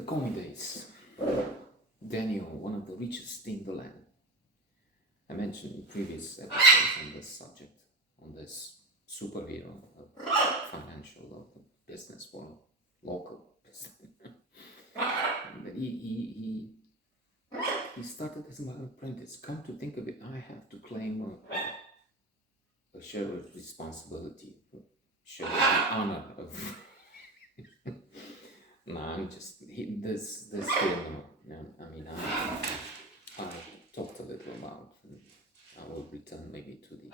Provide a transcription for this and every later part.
The Commie days. Daniel, one of the richest in the land. I mentioned in previous episodes on this subject, on this superhero of financial, of the business world, local business. But he started as my apprentice. Come to think of it, I have to claim a share of responsibility, a share of the honor of. No, I'm just this here. No, I mean I talked a little about. I will return maybe to the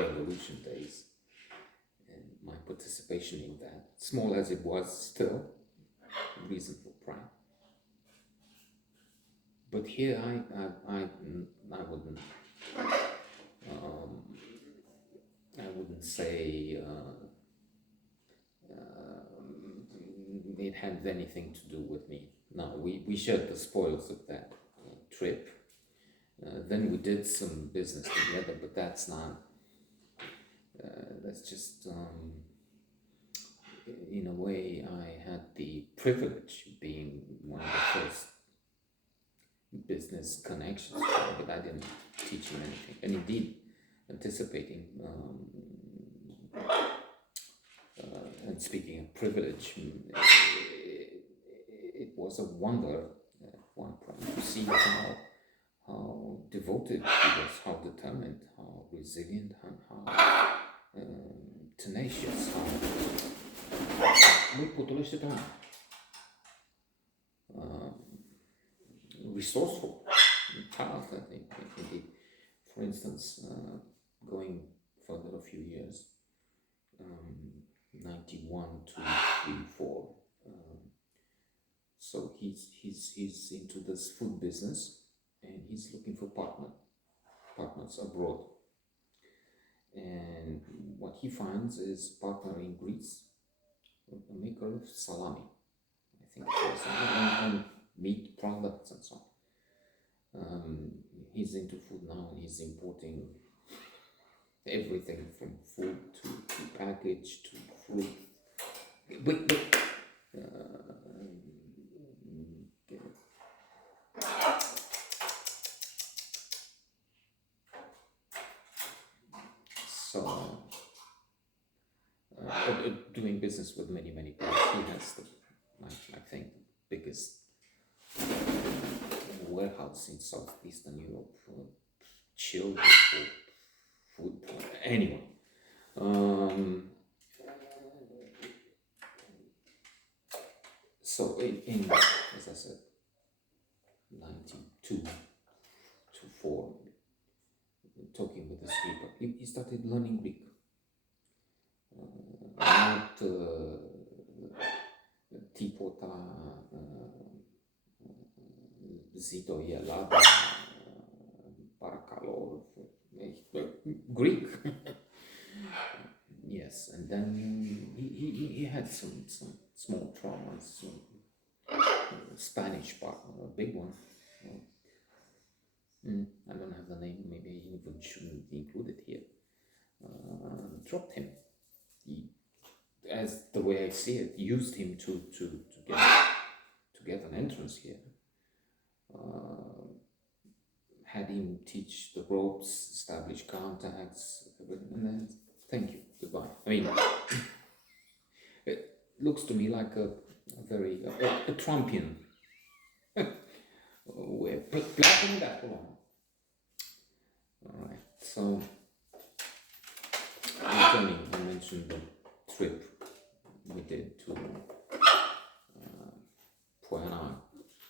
revolution days and my participation in that, small as it was, still a reason for pride. But here I wouldn't say it had anything to do with me. No, we shared the spoils of that trip. Then we did some business together, but that's not. That's just in a way I had the privilege being one of the first business connections, but I didn't teach him anything. And indeed, anticipating and speaking of privilege, it was a wonder at one point to see how devoted he was, how determined, how resilient, and how tenacious, how resourceful, talented, indeed. For instance, going further a few years, 91 to 34. So he's into this food business, and he's looking for partners abroad. And what he finds is partner in Greece, a maker of salami, I think it was, and meat products and so on. He's into food now, and he's importing everything from food to package to fruit. So doing business with many people. He has I think the biggest warehouse in southeastern Europe, chilled food. Anyway, so in as I said, 92 to 4, talking with the speaker, he started learning Greek. Not tipota, zito yelada, parakalo, Greek. Yes, and then he had some small traumas, Spanish partner, a big one. I don't have the name, maybe I even shouldn't include it here. Dropped him. He, as the way I see it, used him to get an entrance here. Had him teach the ropes, establish contacts, and then thank you, goodbye. I mean, it looks to me like a very Trumpian way of placing that along. All right, so returning, I mentioned the trip we did to Puena,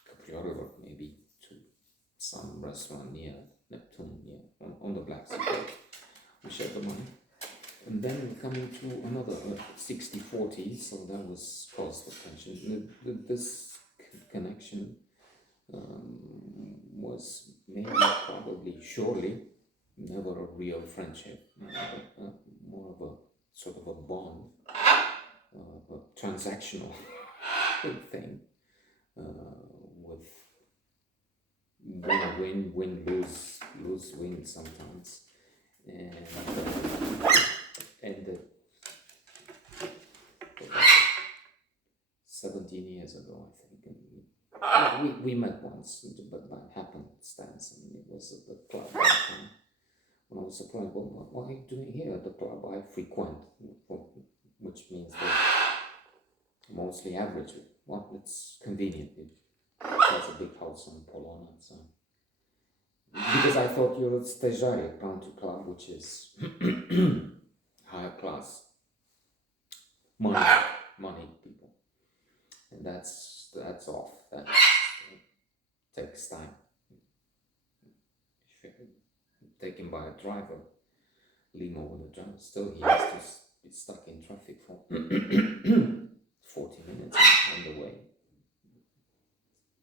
Capriolo, maybe to some restaurant near Neptune, on the Black Sea. We shared the money. And then we're coming to another 60-40, so that was caused attention. This connection was maybe, probably, surely, never a real friendship, more of a sort of a bond, a transactional thing, with win, lose, win sometimes, and 70 17 years ago, I think. And we met once, but by happenstance. I mean, it was at the club at the time. When I was surprised, well, what are you doing here at the club I frequent? Which means that mostly average. Well, it's convenient. It has a big house on Polona, so. Because I thought you're a stagiaire country club, which is higher class, money people, and that's off. That takes time. If you're taken by a driver, limo with a driver, still he has to be stuck in traffic for 40 minutes on the way.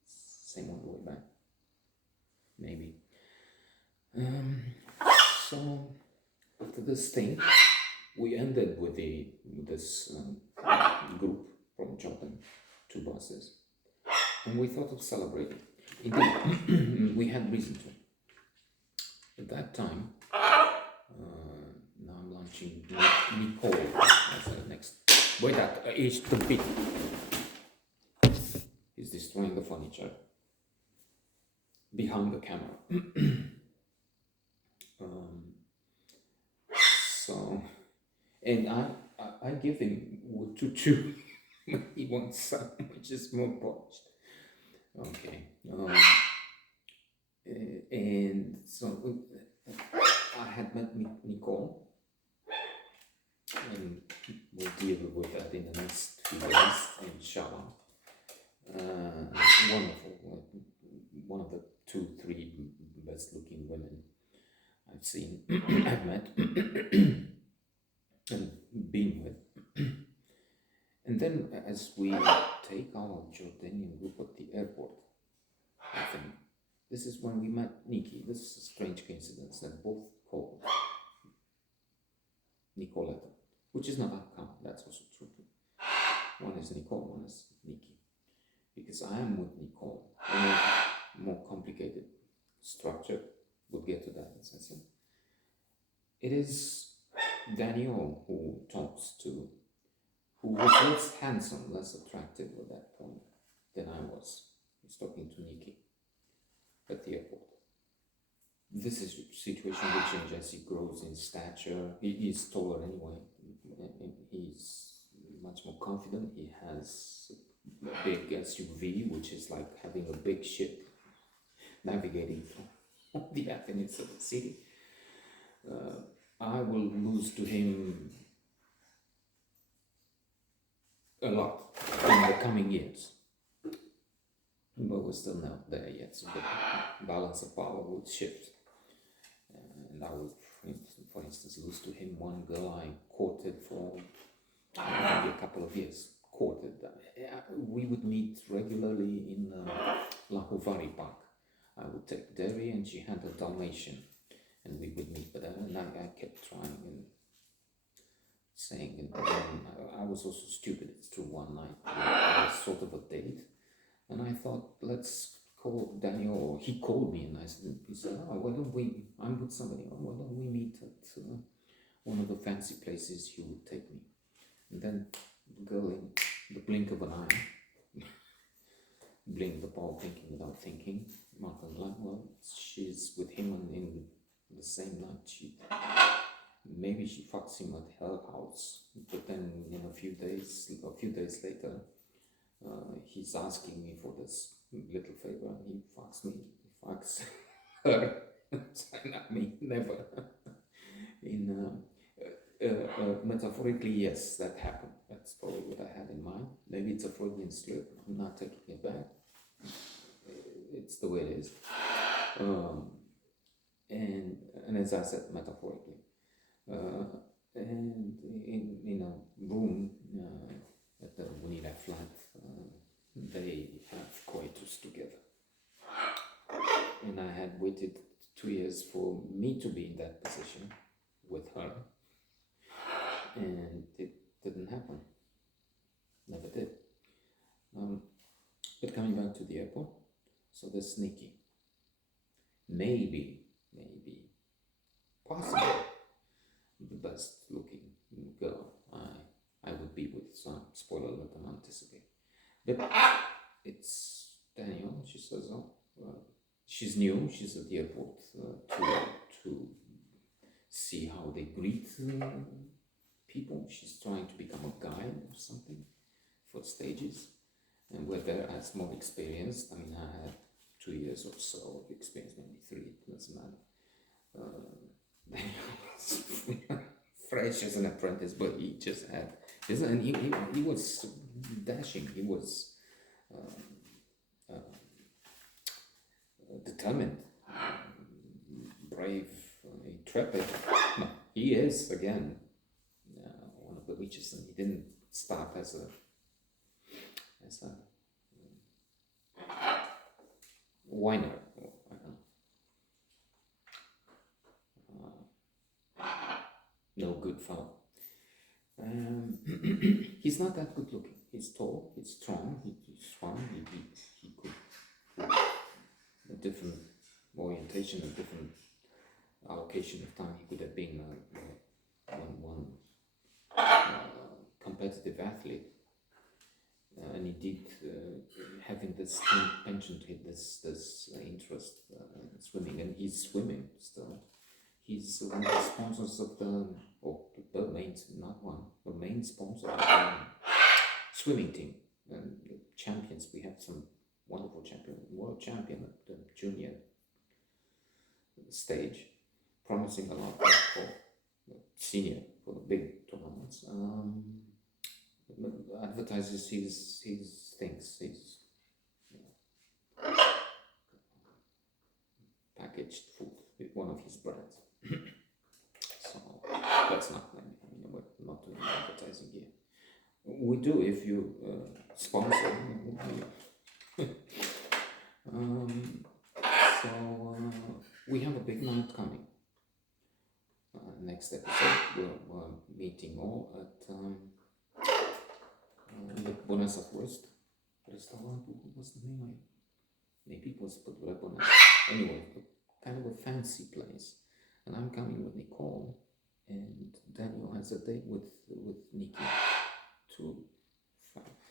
Same on the way back, maybe. So after this thing, we ended with this group from Jordan, 2 buses, and we thought of celebrating. Indeed, we had reason to. At that time, now I'm launching Nicole as the next. Wait, that is the bit. He's destroying the furniture behind the camera. So, and I give him wood to chew. He wants some, which is more polished. Okay. And so I had met Nicole, and we'll deal with that in the next few days, inshallah. Wonderful, one of the 2-3 best looking women I've seen, I've met, and been with. And then as we take our Jordanian group at the airport, I think this is when we met Nikki. This is a strange coincidence that both called Nicoletta, which is not uncommon, that's also true too. One is Nicole, one is Nikki. Because I am with Nicole. I know more complicated structure. We'll get to that in a second. It is Daniel who talks to, who was less handsome, less attractive at that point than I was. He's talking to Nikki at the airport. This is a situation which changes as he grows in stature. He is taller anyway. He's much more confident. He has a big SUV, which is like having a big ship navigating through the avenues of the city. I will lose to him a lot in the coming years. But we're still not there yet, so the balance of power would shift. And I would, for instance, lose to him one girl I courted for maybe a couple of years. Courted. We would meet regularly in Lahovari Park. I would take Derry and she had a Dalmatian, and we would meet there. And I kept trying and saying, and I was also stupid. It's true. One night it was sort of a date, and I thought, let's call Daniel. Or he called me, and he said, oh, why don't we? I'm with somebody. Oh, why don't we meet at one of the fancy places you would take me? And then the girl, in the blink of an eye, blinked the ball, thinking without thinking. Martin like, well, she's with him, and in the same night maybe she fucks him at her house. But then in a few days later, he's asking me for this little favor, and he fucks me. He fucks her. Not me, never. Metaphorically, yes, that happened. That's probably what I had in mind. Maybe it's a Freudian slip. I'm not taking it back. It's the way it is. And as I said, metaphorically. And in a room at the Munira flat, they have coitus together. And I had waited 2 years for me to be in that position with her, and it didn't happen. Never did. But coming back to the airport, so there's Nikki. Maybe, possibly the best looking girl I would be with. So spoiler alert, I'm anticipating. But it's Daniel. She says, "Oh, she's new. She's at the airport to see how they greet people. She's trying to become a guide or something for stages, and we're there as more experienced. I mean, I had 2 years or so of experience, maybe 3. It doesn't matter. Fresh as an apprentice, but he just had, and he was dashing. He was determined, brave, intrepid. No, he is again one of the witches, and he didn't start as a whiner. I don't know. No good fellow. He's not that good looking. He's tall, he's strong, he's strong, he could a different orientation, a different allocation of time. He could have been one competitive athlete, and indeed having this penchant, this interest in swimming, and he's swimming still. He's one of the sponsors of the main sponsor of the swimming team and the champions. We have some wonderful world champion at the junior stage, promising a lot for the senior, for the big tournaments. Advertises his things, his packaged food with one of his brands. So that's not, I mean, we're not doing advertising here. We do if you sponsor. So we have a big night coming. Next episode, we're meeting all at the Buona Southwest restaurant. What's the name? Maybe it was Buona. Anyway, kind of a fancy place. And I'm coming with Nicole, and Daniel has a date with Nikki. Two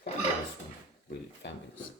fabulous women, really fabulous.